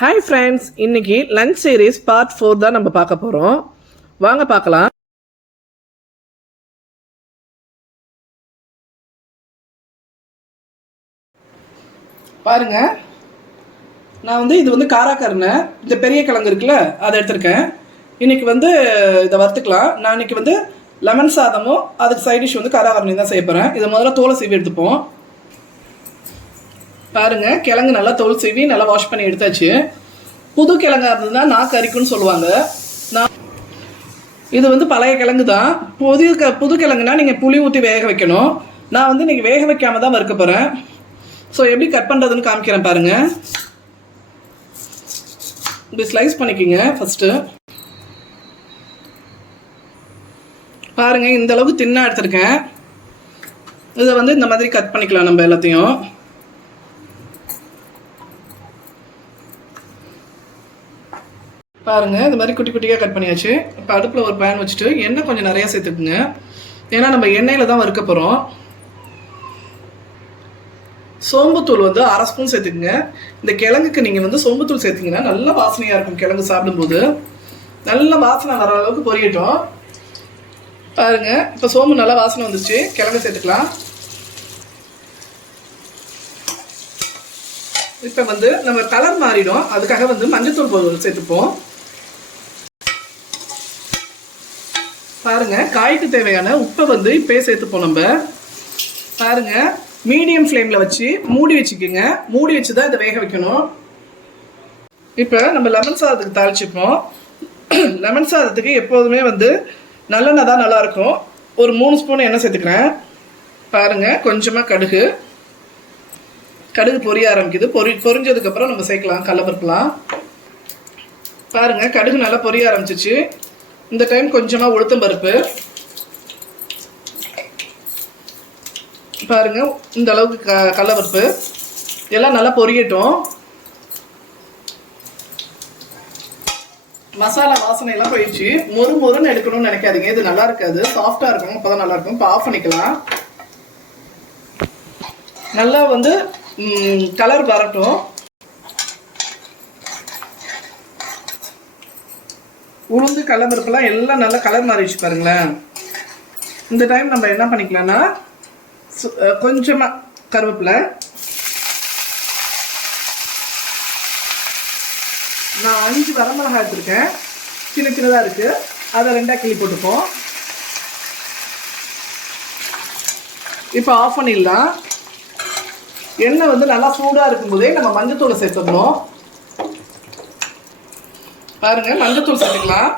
Hi friends இன்னைக்கு lunch series part four தான் நம்ம பார்க்க போகிறோம் வாங்க பார்க்கலாம். பாருங்க. நான் வந்து இது வந்து காராக்கருணை இந்த பெரிய கிழங்கு இருக்குல்ல அதை எடுத்திருக்கேன். இன்னைக்கு வந்து இதை வறுத்துக்கலாம். நான் இன்னைக்கு வந்து லெமன் சாதமும் அதுக்கு சைட் டிஷ் வந்து காராக்கருணை தான் செய்ய போகிறேன் இதை முதல்ல தோலை சீவி எடுத்துப்போம். பாருங்க கிழங்கு நல்லா தோல் சீவி நல்லா வாஷ் பண்ணி எடுத்தாச்சு. புது கிழங்கா இருந்ததுன்னா நாக்கு அரிக்கும்னு சொல்லுவாங்க. நான் இது வந்து பழைய கிழங்கு தான். புது க புது கிழங்குனா நீங்கள் புளி ஊற்றி வேக வைக்கணும். நான் வந்து இன்றைக்கி வேக வைக்காம தான் வறுக்க போகிறேன் ஸோ எப்படி கட் பண்ணுறதுன்னு காமிக்கிறேன் பாருங்க. இப்படி ஸ்லைஸ் பண்ணிக்கிங்க ஃபஸ்ட்டு பாருங்கள் இந்த தின்னாக தின்னா எடுத்திருக்கேன். இதை வந்து இந்த மாதிரி கட் பண்ணிக்கலாம் நம்ம எல்லாத்தையும். பாருங்கள் இந்த மாதிரி குட்டி குட்டியாக கட் பண்ணியாச்சு. இப்போ அடுப்பில் ஒரு பேன் வச்சுட்டு எண்ணெய் கொஞ்சம் நிறையா சேர்த்துக்குங்க. ஏன்னா நம்ம எண்ணெயில் தான் வறுக்க போகிறோம் சோம்புத்தூள் வந்து அரை ஸ்பூன் சேர்த்துக்குங்க. இந்த கிழங்குக்கு நீங்கள் வந்து சோம்புத்தூள் சேர்த்திங்கன்னா நல்ல வாசனையாக இருக்கும் கிழங்கு சாப்பிடும்போது. நல்ல வாசனை வர அளவுக்கு பொரியட்டும். பாருங்க இப்போ சோம்பு நல்லா வாசனை வந்துச்சு கிழங்கு சேர்த்துக்கலாம். இப்போ வந்து நம்ம கலர் மாறிடும். அதுக்காக வந்து மஞ்சத்தூள் பொருள் சேர்த்துப்போம். பாருங்க காய்க்கு தேவையான உப்பை வந்து இப்பயே சேர்த்துப்போம் நம்ம பாருங்க மீடியம் ஃப்ளேமில் வச்சு மூடி வச்சுக்கோங்க. மூடி வச்சு தான் இதை வேக வைக்கணும். இப்போ நம்ம லெமன் சாதத்துக்கு தாளிச்சுப்போம். லெமன் சாதத்துக்கு எப்போதுமே வந்து நல்லெண்ணெய் தான் நல்லாயிருக்கும். ஒரு மூணு ஸ்பூன் எண்ணெய் சேர்த்துக்கிறேன். பாருங்க கொஞ்சமாக கடுகு. கடுகு பொரிய ஆரம்பிக்குது. பொரி பொரிஞ்சதுக்கப்புறம் நம்ம சேர்க்கலாம் கடலப்பருப்புலாம். பாருங்கள் கடுகு நல்லா பொரிய ஆரம்பிச்சிச்சு. இந்த டைம் கொஞ்சமாக உளுத்தம் பருப்பு. பாருங்க இந்த அளவுக்கு க கடலப்பருப்பு. எல்லாம் நல்லா பொரியட்டும். மசாலா வாசனை எல்லாம் போயிடுச்சு. மொறு மொறுன்னு எடுக்கணும்னு நினைக்காதீங்க. இது நல்லா இருக்காது. சாஃப்டா இருக்கும். அப்பதான் நல்லா இருக்கும். இப்போ ஆஃப் பண்ணிக்கலாம். நல்லா வந்து கலர் வரட்டும். உளுந்து கடலப்பருப்புலாம் எல்லாம் நல்லா கலர் மாறிடுச்சு பாருங்களேன். இந்த டைம் நம்ம என்ன பண்ணிக்கலாம்னா கொஞ்சமாக கருவேப்பிலை. நான் அஞ்சு வரமிளகா எடுத்துருக்கேன். சின்ன சின்னதாக இருக்குது அதை ரெண்டாக கிளி போட்டுப்போம். இப்போ ஆஃப் பண்ணிடலாம். எண்ணெய் வந்து நல்லா சூடாக இருக்கும்போதே நம்ம மஞ்சத்தூளை சேர்த்துடணும். பாருங்க மஞ்சத்தூள் சேர்த்துக்கலாம்.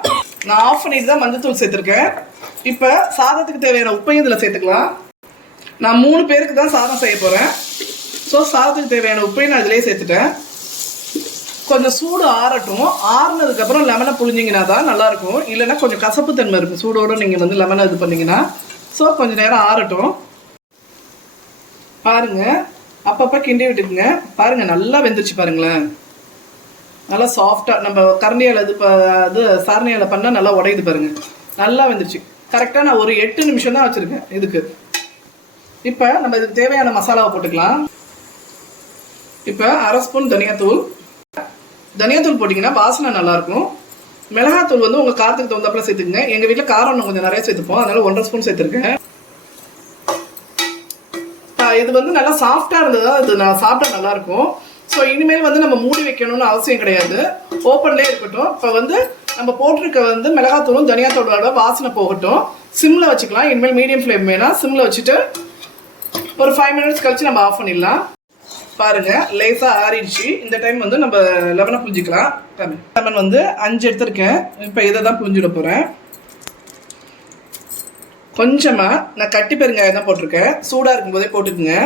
நான் ஆஃப் பண்ணிட்டு தான் மஞ்சத்தூள் சேர்த்துருக்கேன். இப்போ சாதத்துக்கு தேவையான உப்பையும் இதில் சேர்த்துக்கலாம். நான் மூணு பேருக்கு தான் சாதம் செய்ய போகிறேன் ஸோ சாதத்துக்கு தேவையான உப்பையும் நான் இதிலே சேர்த்துட்டேன். கொஞ்சம் சூடு ஆறட்டும். ஆறுனதுக்கப்புறம் லெமனை புழிஞ்சிங்கன்னா தான் நல்லாயிருக்கும். இல்லைன்னா கொஞ்சம் கசப்பு தன்மை இருக்கும். சூடோடு நீங்கள் வந்து லெமனை இது பண்ணிங்கன்னா. ஸோ கொஞ்சம் நேரம் ஆறட்டும். பாருங்கள் அப்பப்போ கிண்டி விட்டுக்குங்க. பாருங்கள் நல்லா வெந்துருச்சு பாருங்களேன். நல்லா சாஃப்டாக நம்ம கரண்டியால் இது இது சாரணியால் பண்ணால் நல்லா உடையுது பாருங்கள் நல்லா வந்துருச்சு. கரெக்டாக நான் ஒரு எட்டு நிமிஷம் தான் வச்சுருக்கேன் இதுக்கு. இப்போ நம்ம இதுக்கு தேவையான மசாலாவை போட்டுக்கலாம். இப்போ அரை ஸ்பூன் தனியாத்தூள். தனியாத்தூள் போட்டிங்கன்னா வாசனை நல்லாயிருக்கும். மிளகாத்தூள் வந்து உங்கள் காரத்துக்கு தகுந்தாப்புல சேர்த்துக்குங்க. எங்கள் வீட்டில் காரம் இன்னும் கொஞ்சம் நிறைய சேர்த்துப்போம். அதனால் ஒன்றரை ஸ்பூன் சேர்த்துருக்கேன். இது வந்து நல்லா சாஃப்டாக இருந்ததா இது நான் சாப்பிட்டா நல்லாயிருக்கும். ஸோ இனிமேல் வந்து நம்ம மூடி வைக்கணும்னு அவசியம் கிடையாது. ஓப்பன்லேயே இருக்கட்டும். இப்போ வந்து நம்ம போட்டிருக்க வந்து மிளகாத்தூளும் தனியாத்தூளோட வாசனை போகட்டும். சிம்மில் வச்சுக்கலாம். இனிமேல் மீடியம் ஃப்ளேம் வேணாம். சிம்மில் வச்சுட்டு ஒரு ஃபைவ் மினிட்ஸ் கழிச்சு நம்ம ஆஃப் பண்ணிடலாம். பாருங்க லேசாக ஆறிடுச்சு. இந்த டைம் வந்து நம்ம லெமனை புரிஞ்சிக்கலாம் லெமன் வந்து அஞ்சு எடுத்திருக்கேன். இப்போ இதை தான் புரிஞ்சிட போகிறேன் கொஞ்சமாக நான் கட்டி பெருங்காயம் தான் போட்டிருக்கேன். சூடாக இருக்கும்போதே போட்டுக்குங்க.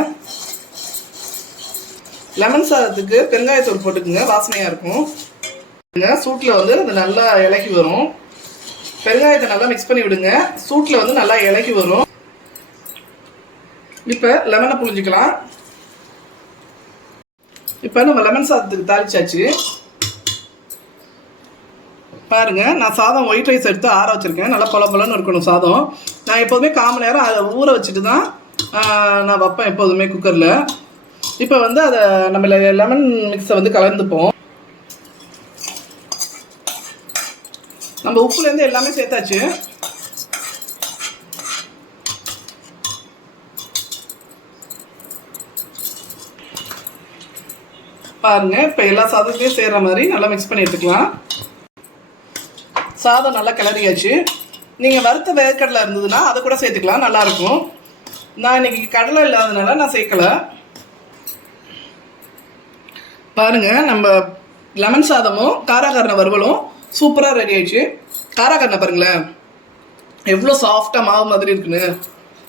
லெமன் சாதத்துக்கு பெருங்காயத்தூள் போட்டுக்குங்க. வாசனையாக இருக்கும். சூட்டில் வந்து அது நல்லா இலக்கி வரும். பெருங்காயத்தை நல்லா மிக்ஸ் பண்ணி விடுங்க. சூட்டில் வந்து நல்லா இலக்கி வரும். இப்போ லெமனை புழிஞ்சிக்கலாம். இப்போ நம்ம லெமன் சாதத்துக்கு தாளிச்சாச்சு. பாருங்க நான் சாதம் ஒயிட் ரைஸ் எடுத்து ஆற வச்சுருக்கேன். நல்லா பொல பொலன்னு இருக்கணும் சாதம். நான் எப்போதுமே கால் மணி நேரம் அதை ஊற வச்சுட்டு தான் நான் வைப்பேன் எப்போதுமே குக்கரில் இப்போ வந்து அதை நம்ம லெமன் மிக்ஸை வந்து கலந்துப்போம். நம்ம உப்புலேருந்து எல்லாமே சேர்த்தாச்சு. பாருங்க இப்போ எல்லா சாதத்தையும் சேர்ற மாதிரி நல்லா மிக்ஸ் பண்ணி எடுத்துக்கலாம். சாதம் நல்லா கிளறியாச்சு. நீங்கள் வறுத்த வேர்க்கடலை இருந்ததுன்னா அதை கூட சேர்த்துக்கலாம் நல்லாயிருக்கும் நான் இன்னைக்கு கடலை இல்லாததுனால நான் சேர்க்கலை. பாருங்க நம்ம லெமன் சாதமும் காராகரண வறுவலும் சூப்பராக ரெடி ஆயிடுச்சு. காராகரண பாருங்களேன். எவ்வளோ சாஃப்டாக மாவு மாதிரி இருக்குன்னு.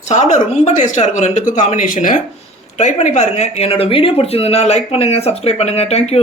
சாப்பிட ரொம்ப டேஸ்ட்டாக இருக்கும் ரெண்டுக்கும் காம்பினேஷனு ட்ரை பண்ணி பாருங்கள் என்னோடய வீடியோ பிடிச்சிருந்ததுன்னா லைக் பண்ணுங்கள் சப்ஸ்கிரைப் பண்ணுங்கள் தேங்க்யூ